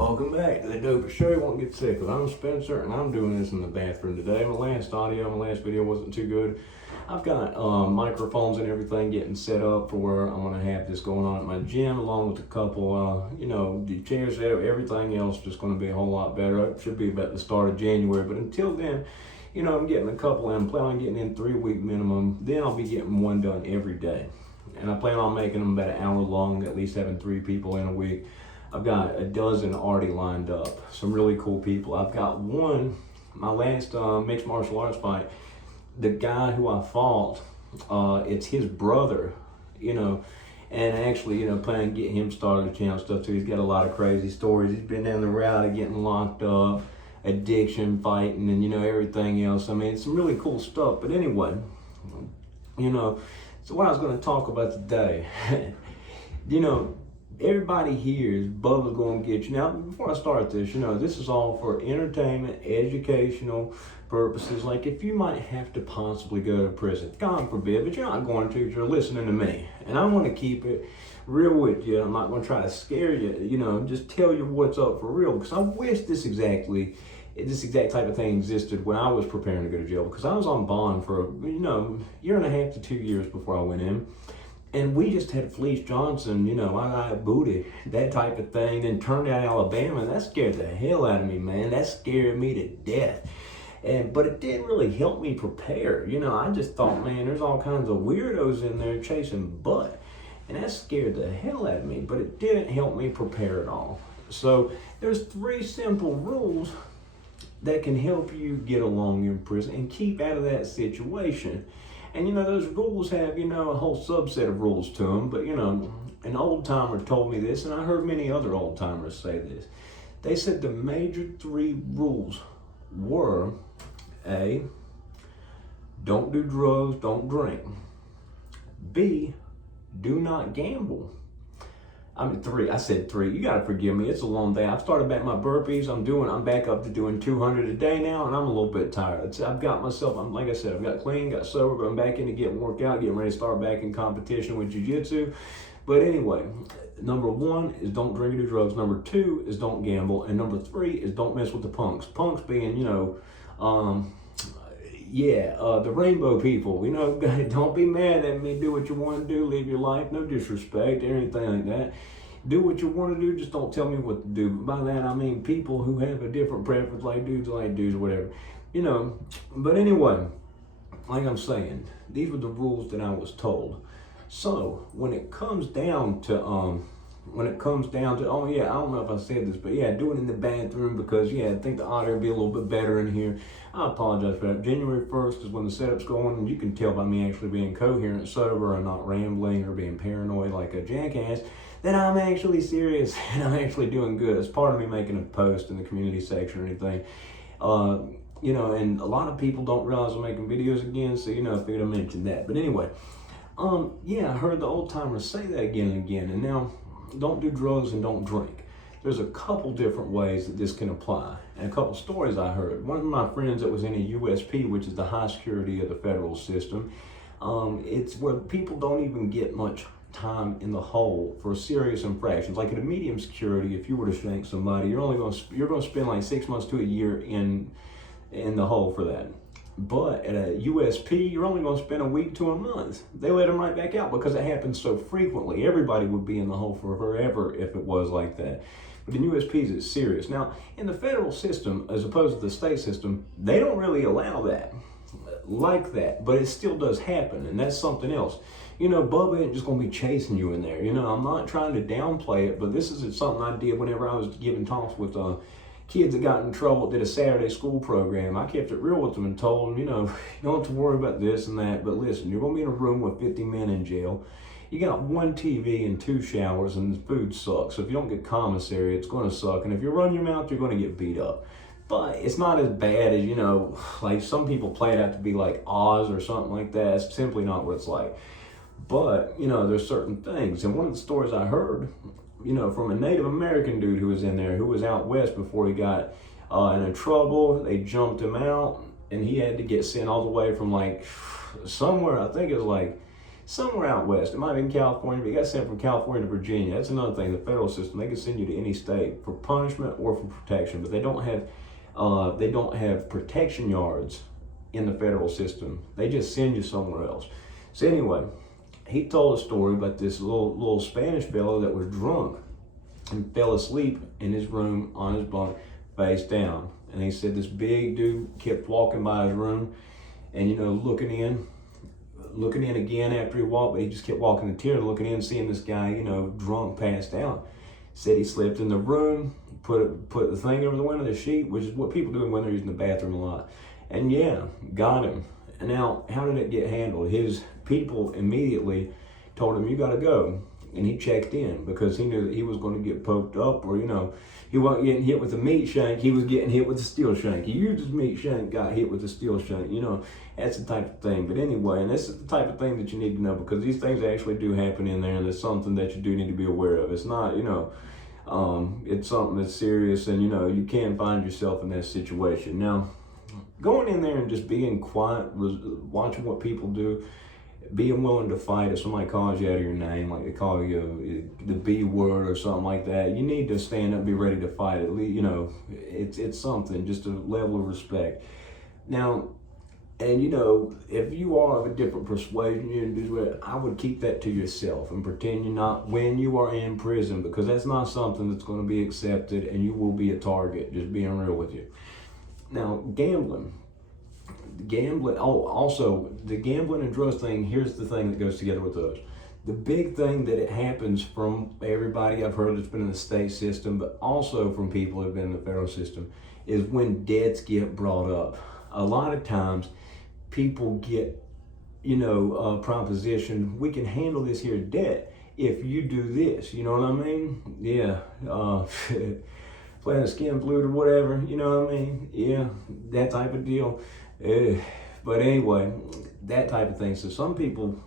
Welcome back to the Dope Show. You won't get sick because I'm Spencer and I'm doing this in the bathroom today. My last video wasn't too good. I've got microphones and everything getting set up for where I'm going to have this going on at my gym, along with a couple, the chairs, everything else just going to be a whole lot better. It should be about the start of January, but until then, I'm getting a couple in. I'm planning on getting in 3-week minimum. Then I'll be getting one done every day. And I plan on making them about an hour long, at least having 3 people in a week. I've got a dozen already lined up, some really cool people. I've got one, my last mixed martial arts fight, the guy who I fought, it's his brother, and actually, planning to get him started on the channel stuff too. He's got a lot of crazy stories. He's been down the route of getting locked up, addiction, fighting, and, everything else. I mean, it's some really cool stuff. But anyway, so what I was going to talk about today, everybody here is Bubba's going to get you. Now, before I start this, this is all for entertainment, educational purposes. Like, if you might have to possibly go to prison, God forbid, but you're not going to, you're listening to me. And I want to keep it real with you. I'm not going to try to scare you, just tell you what's up for real. Because I wish this exact type of thing existed when I was preparing to go to jail. Because I was on bond for, year and a half to 2 years before I went in. And we just had Fleece Johnson, I booty, that type of thing. Then turned out Alabama, and that scared the hell out of me, man. That scared me to death. But it didn't really help me prepare. I just thought, man, there's all kinds of weirdos in there chasing butt. And that scared the hell out of me, but it didn't help me prepare at all. So there's 3 simple rules that can help you get along in prison and keep out of that situation. And those rules have, a whole subset of rules to them. But, an old timer told me this, and I heard many other old timers say this. They said the major 3 rules were: A, don't do drugs, don't drink. B, do not gamble. 3. I said 3. You gotta forgive me. It's a long day. I've started back my burpees. I'm back up to doing 200 a day now, and I'm a little bit tired. I've got myself, like I said, I've got clean, got sober, but I'm back into getting worked out, getting ready to start back in competition with jiu-jitsu. But anyway, number 1 is don't drink or do drugs. Number 2 is don't gamble. And number 3 is don't mess with the punks. Punks being, the rainbow people. Don't be mad at me. Do what you want to do. Live your life. No disrespect or anything like that. Do what you want to do. Just don't tell me what to do. But by that, I mean people who have a different preference, like dudes, or whatever. But anyway, like I'm saying, these were the rules that I was told. So when it comes down to, I don't know if I said this, but do it in the bathroom because, I think the audio will be a little bit better in here. I apologize for that. January 1st is when the setup's going, and you can tell by me actually being coherent, sober, and not rambling or being paranoid like a jackass, that I'm actually serious and I'm actually doing good. It's part of me making a post in the community section or anything. And a lot of people don't realize I'm making videos again, so, I figured I'd mention that. But anyway, I heard the old timers say that again and again, and now, don't do drugs and don't drink. There's a couple different ways that this can apply, and a couple stories I heard. One of my friends that was in a USP, which is the high security of the federal system, it's where people don't even get much time in the hole for serious infractions. Like at a medium security, if you were to shank somebody, you're going to spend like 6 months to a year in the hole for that. But at a USP, you're only going to spend a week to a month. They let them right back out because it happens so frequently. Everybody would be in the hole for forever if it was like that. But in USPs, it's serious. Now, in the federal system, as opposed to the state system, they don't really allow that like that, but it still does happen, and that's something else. Bubba ain't just going to be chasing you in there. I'm not trying to downplay it, but this is something I did whenever I was giving talks with kids that got in trouble, did a Saturday school program. I kept it real with them and told them, you don't have to worry about this and that, but listen, you're going to be in a room with 50 men in jail. You got 1 TV and 2 showers, and the food sucks. So if you don't get commissary, it's going to suck. And if you run your mouth, you're going to get beat up. But it's not as bad as, like some people play it out to be like Oz or something like that. It's simply not what it's like. But, there's certain things. And one of the stories I heard, from a Native American dude who was in there, who was out west before he got in trouble. They jumped him out, and he had to get sent all the way from like somewhere, I think it was like somewhere out west. It might be in California, but he got sent from California to Virginia. That's another thing. The federal system, they can send you to any state for punishment or for protection, but they don't have protection yards in the federal system. They just send you somewhere else. So anyway, he told a story about this little Spanish fellow that was drunk and fell asleep in his room on his bunk, face down. And he said this big dude kept walking by his room and, looking in again after he walked, but he just kept walking in tears, looking in, seeing this guy, drunk, passed out. Said he slept in the room, put the thing over the window, the sheet, which is what people do when they're using the bathroom a lot. And yeah, got him. And now, how did it get handled? His people immediately told him, you gotta go. And he checked in because he knew that he was going to get poked up, or, he wasn't getting hit with a meat shank, he was getting hit with a steel shank. He used his meat shank, got hit with a steel shank, that's the type of thing. But anyway, and this is the type of thing that you need to know, because these things actually do happen in there, and it's something that you do need to be aware of. It's not, it's something that's serious, and, you can find yourself in that situation. Now, going in there and just being quiet, watching what people do, being willing to fight if somebody calls you out of your name, like they call you the B word or something like that, you need to stand up, be ready to fight. At least, it's something, just a level of respect. Now, and if you are of a different persuasion, I would keep that to yourself and pretend you're not when you are in prison, because that's not something that's going to be accepted, and you will be a target, just being real with you. Now, gambling, also the gambling and drugs thing, here's the thing that goes together with those. The big thing that it happens from everybody I've heard that's been in the state system, but also from people who've been in the federal system, is when debts get brought up. A lot of times people get, proposition, we can handle this here debt if you do this, you know what I mean? Yeah, playing a skin flute or whatever, you know what I mean? Yeah, that type of deal. But anyway, that type of thing. So some people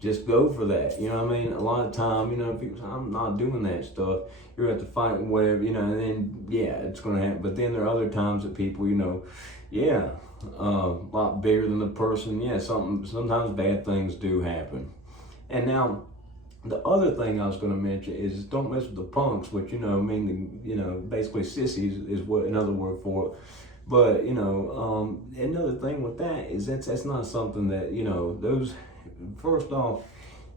just go for that, you know what I mean? A lot of time, people say, I'm not doing that stuff. You're going to have to fight whatever, and then, yeah, it's going to happen. But then there are other times that people, a lot bigger than the person. Yeah, sometimes bad things do happen. And now, the other thing I was going to mention is don't mess with the punks, which, basically sissies is what another word for it. But, another thing with that is that's not something that, those, first off,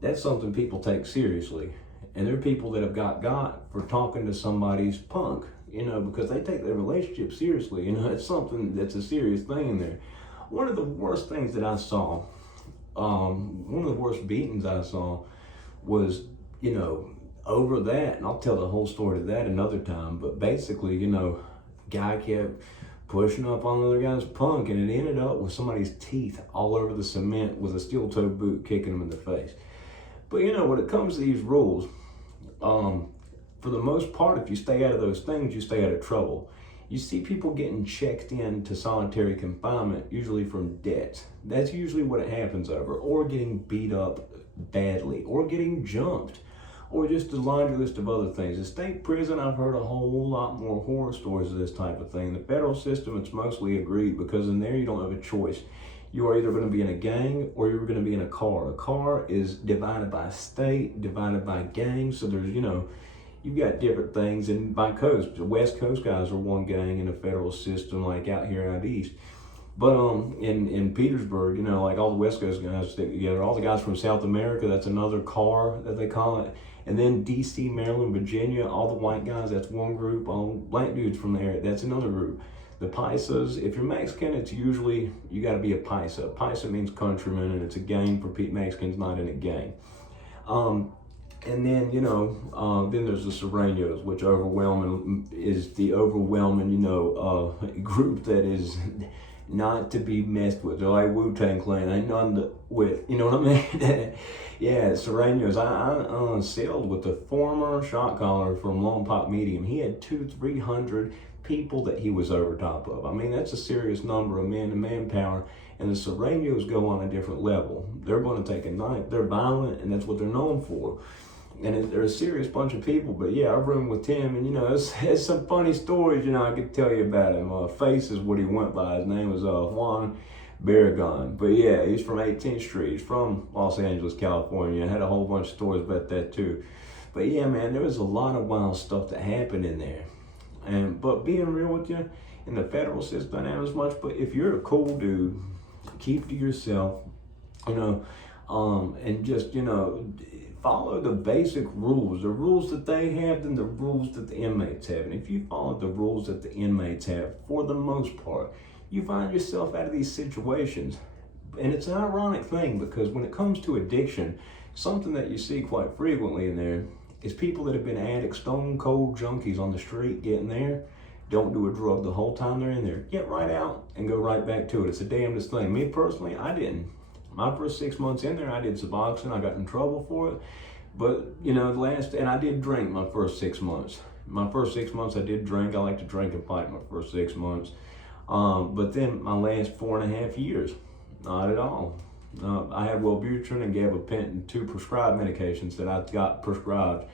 that's something people take seriously. And there are people that have got for talking to somebody's punk, because they take their relationship seriously. It's something that's a serious thing in there. One of the worst things that I saw, one of the worst beatings I saw was, over that, and I'll tell the whole story to that another time, but basically, guy kept pushing up on the other guy's punk, and it ended up with somebody's teeth all over the cement with a steel-toed boot kicking him in the face. But when it comes to these rules, for the most part, if you stay out of those things, you stay out of trouble. You see people getting checked into solitary confinement, usually from debts. That's usually what it happens over, or getting beat up badly, or getting jumped, or just a laundry list of other things. The state prison, I've heard a whole lot more horror stories of this type of thing. The federal system, it's mostly agreed, because in there you don't have a choice. You are either going to be in a gang or you're going to be in a car. A car is divided by state, divided by gangs, so there's, you've got different things, and by coast. The West Coast guys are one gang in the federal system, like out here out east. But in Petersburg, like all the West Coast guys stick together. All the guys from South America, that's another car that they call it. And then DC, Maryland, Virginia, all the white guys, that's one group. All black dudes from there, that's another group. The Paisas, if you're Mexican, it's usually, you got to be a Paisa. Paisa means countryman, and it's a gang for Mexicans not in a gang. And then, then there's the Serranos, which is the overwhelming, group that is not to be messed with. They're like Wu-Tang Clan, ain't nothing to with, you know what I mean? Yeah, Serranos. I sailed with the former shot caller from Long Pop Medium. He had 200-300 people that he was over top of. I mean, that's a serious number of men and manpower. And the Serranos go on a different level. They're going to take a knife. They're violent, and that's what they're known for. And they're a serious bunch of people. But yeah, I roomed with Tim, and it's some funny stories, I could tell you about him. Face is what he went by. His name was Juan. bear gun. But yeah, he's from 18th Street. He's from Los Angeles, California. I had a whole bunch of stories about that too. But yeah, man, there was a lot of wild stuff that happened in there. But being real with you, in the federal system, don't have as much. But if you're a cool dude, keep to yourself, and just, follow the basic rules, the rules that they have and the rules that the inmates have. And if you follow the rules that the inmates have, for the most part, you find yourself out of these situations. And it's an ironic thing, because when it comes to addiction, something that you see quite frequently in there is people that have been addicts, stone cold junkies on the street, getting there, don't do a drug the whole time they're in there, get right out and go right back to it. It's the damnedest thing. Me personally, I didn't. My first 6 months in there, I did Suboxone. I got in trouble for it. But, and I did drink my first 6 months. My first 6 months I did drink. I like to drink and fight my first 6 months. But then my last 4.5 years, not at all. I had Wellbutrin and gabapentin, 2 prescribed medications that I got prescribed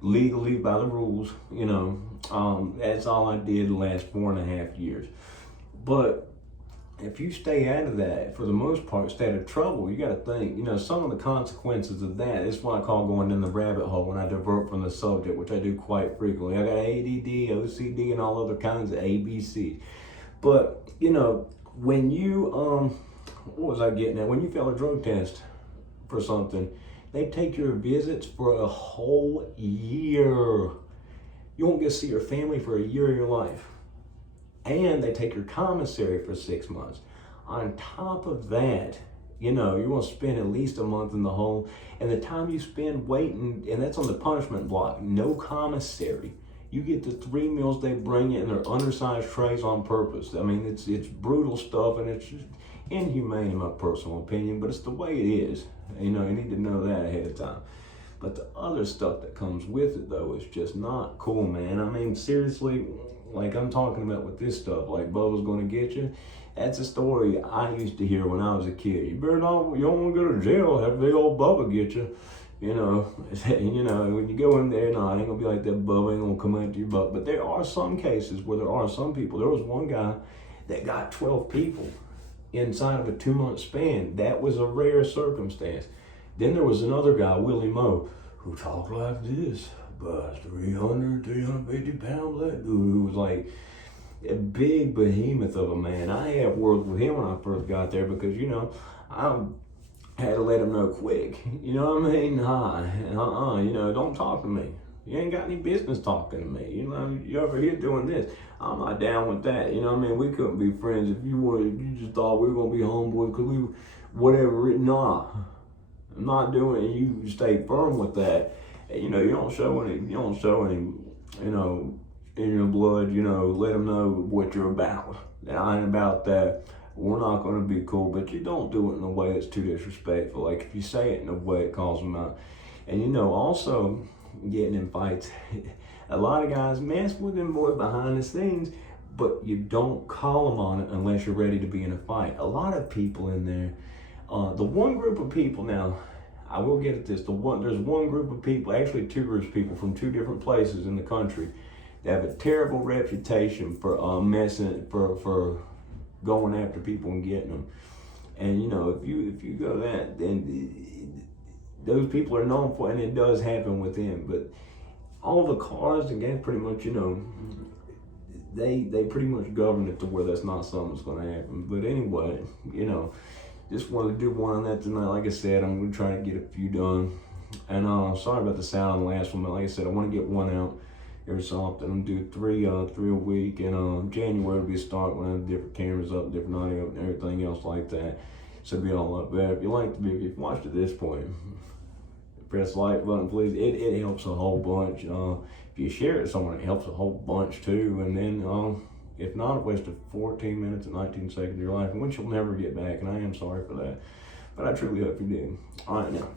legally by the rules. That's all I did the last 4.5 years. But if you stay out of that, for the most part, stay out of trouble, you got to think, some of the consequences of that. It's what I call going in the rabbit hole when I divert from the subject, which I do quite frequently. I got ADD, OCD, and all other kinds of ABC. But, when you, what was I getting at? When you fail a drug test for something, they take your visits for a whole year. You won't get to see your family for a year of your life. And they take your commissary for 6 months. On top of that, you're going to spend at least a month in the hole. And the time you spend waiting, and that's on the punishment block, no commissary. You get the 3 meals they bring you, and they're undersized trays on purpose. I mean, it's brutal stuff, and it's just inhumane in my personal opinion, but it's the way it is. You need to know that ahead of time. But the other stuff that comes with it, though, is just not cool, man. I mean, seriously, like I'm talking about with this stuff, like Bubba's gonna get you. That's a story I used to hear when I was a kid. You don't want to go to jail, have big old Bubba get you. When you go in there, no, it ain't gonna be like that. Bubba ain't gonna come after your butt. But there are some cases where there are some people. There was one guy that got 12 people inside of a 2-month span. That was a rare circumstance. Then there was another guy, Willie Moe, who talked like this. But 350 pound black dude who was like a big behemoth of a man. I had worked with him when I first got there because, I had to let him know quick. You know what I mean? Hi, don't talk to me. You ain't got any business talking to me. You over here doing this. I'm not down with that. You know what I mean? We couldn't be friends if you just thought we were going to be homeboys because whatever. Nah, I'm not doing it. You stay firm with that. You don't show any, in your blood, let them know what you're about. I ain't about that. We're not going to be cool, but you don't do it in a way that's too disrespectful. Like if you say it in a way it calls them out. And also getting in fights, a lot of guys mess with them boys behind the scenes, but you don't call them on it unless you're ready to be in a fight. A lot of people in there, the one group of people now, I will get at this. There's one group of people, actually 2 groups of people from 2 different places in the country that have a terrible reputation for for going after people and getting them. And if you go that, then those people are known for, and it does happen with them. But all the cars and gangs pretty much, they pretty much govern it to where that's not something that's going to happen. But anyway, just wanted to do one on that tonight. Like I said, I'm going to try to get a few done. And sorry about the sound on the last one, but like I said, I want to get one out every so often. I'm going to do 3 a week. And January will be a start when I have different cameras up, different audio, and everything else like that. So it'll be all up there. If you like the video, if you've watched to this point, press the like button, please. It helps a whole bunch. If you share it with someone, it helps a whole bunch too. And then, if not, a waste of 14 minutes and 19 seconds of your life, which you'll never get back, and I am sorry for that. But I truly hope you do. All right, now.